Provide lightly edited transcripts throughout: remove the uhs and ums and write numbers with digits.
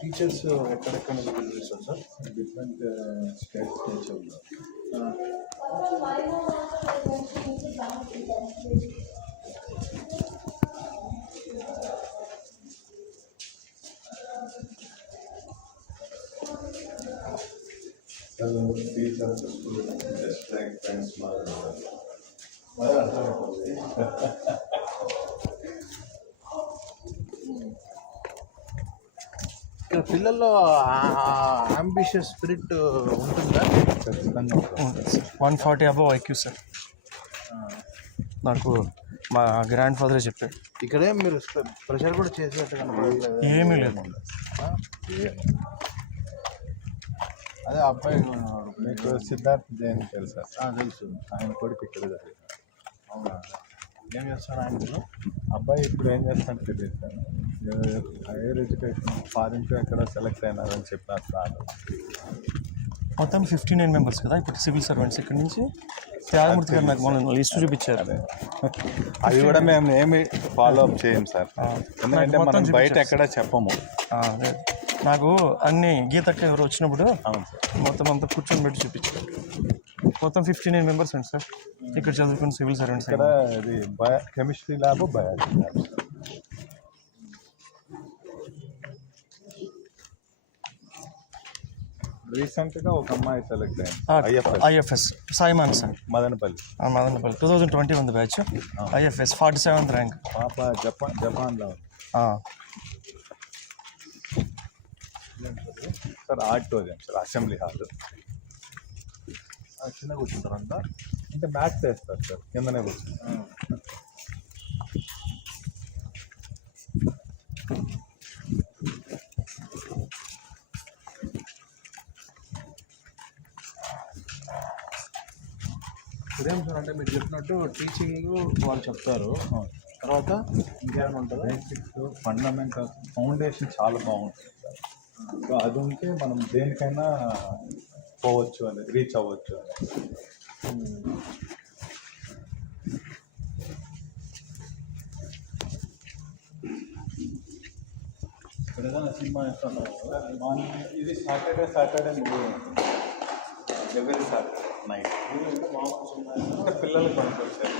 Teachers ఎక్కడెక్కడ చూపిస్తారు sir? Different states నుంచి ఉన్నారు. టీచర్స్ జస్ట్ లైక్ ఫ్రెండ్స్ ఇక్కడ పిల్లల్లో అంబిషియస్ స్పిరిట్ ఉంటుందా? ఖచ్చితంగా 140 అబవ్ ఐక్యూ సార్. నాకు మా గ్రాండ్ ఫాదరే చెప్పాడు. ఇక్కడే మీరు ప్రెషర్ కూడా చేసేట్టుగా ఏమీ లేదు. అదే అబ్బాయి మీకు సిద్ధార్థ్ జైన్ తెలుసా? తెలుసు. ఆయన కొడుకు ఇక్కడ జరిగింది. అవునా? ఏం చేస్తాడు ఆయన? అబ్బాయి ఇప్పుడు ఏం చేస్తాడు తెలియదు సార్. హైయర్ ఎడ్యుకేషన్ ఫారిన్కి ఎక్కడ సెలెక్ట్ అయినారని చెప్పినారు సార్. మొత్తం 59 మెంబర్స్ కదా ఇప్పుడు సివిల్ సర్వెంట్స్. ఇక్కడ నుంచి త్యాగమూర్తి గారు నాకు మనం లిస్ట్ చూపించారు. అది కూడా మేము ఏమి ఫాలో అప్ చేయం సార్, ఎందుకంటే మనం బయట ఎక్కడ చెప్పము. నాకు అన్ని గీతక్క ఎవరు వచ్చినప్పుడు అవును సార్, మొత్తం అంతా కూర్చొని పెట్టి చూపించారు. మొత్తం 59 మెంబర్స్ అండి సార్ ఇక్కడ చదువుకున్న సివిల్ సర్వెంట్స్. ఇక్కడ ఇది కెమిస్ట్రీ ల్యాబ్, బయాలజీ ల్యాబ్. రీసెంట్గా ఒక అమ్మాయి సెలెక్ట్ అయింది IFS Saiman sir, Madanapalle 2021 batch. IFS 47th rank. పాప జపాన్లో సార్. Auditorium sir, assembly hall. చిన్న కూర్చుంటారంట, అంటే మ్యాథ్స్ వేస్తారు సార్, కిందనే కూర్చుంటారు. ఇదేం సార్ అంటే మీరు చెప్పినట్టు టీచింగ్ వాళ్ళు చెప్తారు, తర్వాత ఇంకేమైనా ఉంటుందా? బేసిక్స్, ఫండమెంటల్, ఫౌండేషన్ చాలా బాగుంటుంది సార్. సో అది ఉంటే మనం దేనికైనా పోవచ్చు అనేది, రీచ్ అవ్వచ్చు అనేది. ఇప్పుడు ఏదైనా సినిమా ఇస్తాను మార్నింగ్, ఇది సాటర్డే మూవీ ఉంటుంది ఎవరీ సాటర్డే నైట్. ఇంకా పిల్లలకు పనికొచ్చారు.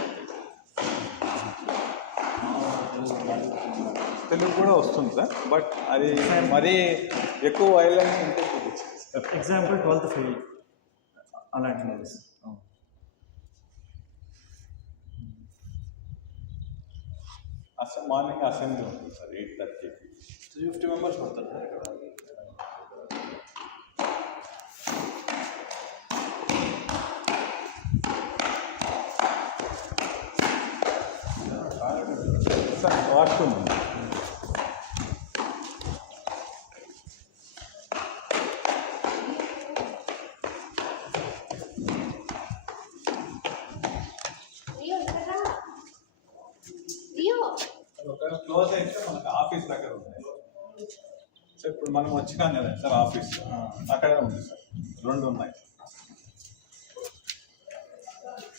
తెలుగు కూడా వస్తుంది సార్, బట్ అది మరీ ఎక్కువ వైలెన్స్ ఉంటే చూపించారు. ఎగ్జాంపుల్ 12th ఫెయిల్ అలాంటి మూవీస్. మార్నింగ్ అసెంబ్లీ ఉంటుంది సార్ 8:30. 50 మెంబర్స్ పడతారు సార్ ఇక్కడ. సార్ వాష్రూమ్ ఉంది. క్లోజ్ అయితే మనకు ఆఫీస్ దగ్గర ఉంది. సో ఇప్పుడు మనం వచ్చినాం కదా సార్, ఆఫీస్ అక్కడే ఉంది సార్, 2 ఉన్నాయి.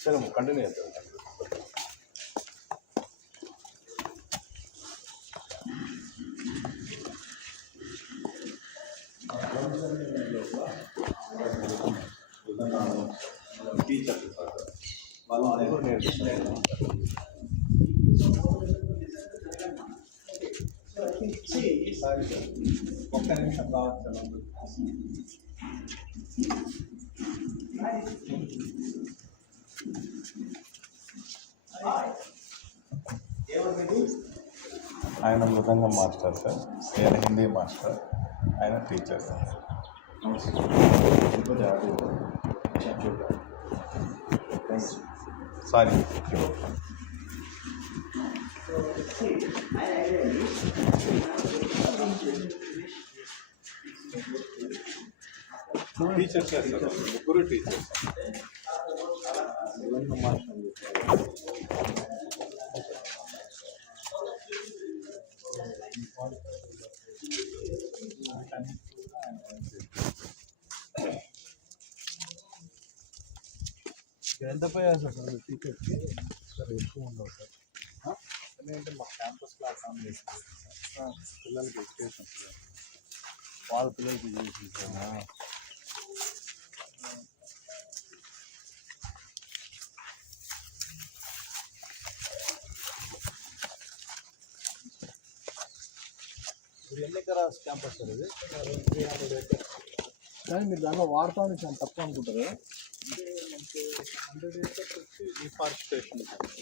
సరే కంటిన్యూ చేద్దాం. టీచర్స్ వాళ్ళు అనేది కూడా నేర్పిస్తారు. ఒక్క నిమిషం కావచ్చు. ఆయన మృదంగం మాస్టర్ సార్, ఆయన హిందీ మాస్టర్, ఆయన teacher sir. Sorry, teachers sir, ముగ్గురు టీచర్స్. ఎంత పోయారు సార్ టీచర్స్కి? సార్ ఎక్కువ ఉండవు సార్, ఎందుకంటే మా క్యాంపస్ క్లాస్ ఆన్ చేసింది పిల్లలకి ఎడ్యుకేషన్. వాళ్ళ పిల్లలకి చేసేసానా? ఇది ఎన్ని ఎకరాస్ క్యాంపస్ సార్ ఇది? కానీ మీరు దాంట్లో వాడతామని చాలా తక్కువ అనుకుంటారు. అంటే మనకి 100 acres వచ్చి డిఫారెస్టేషన్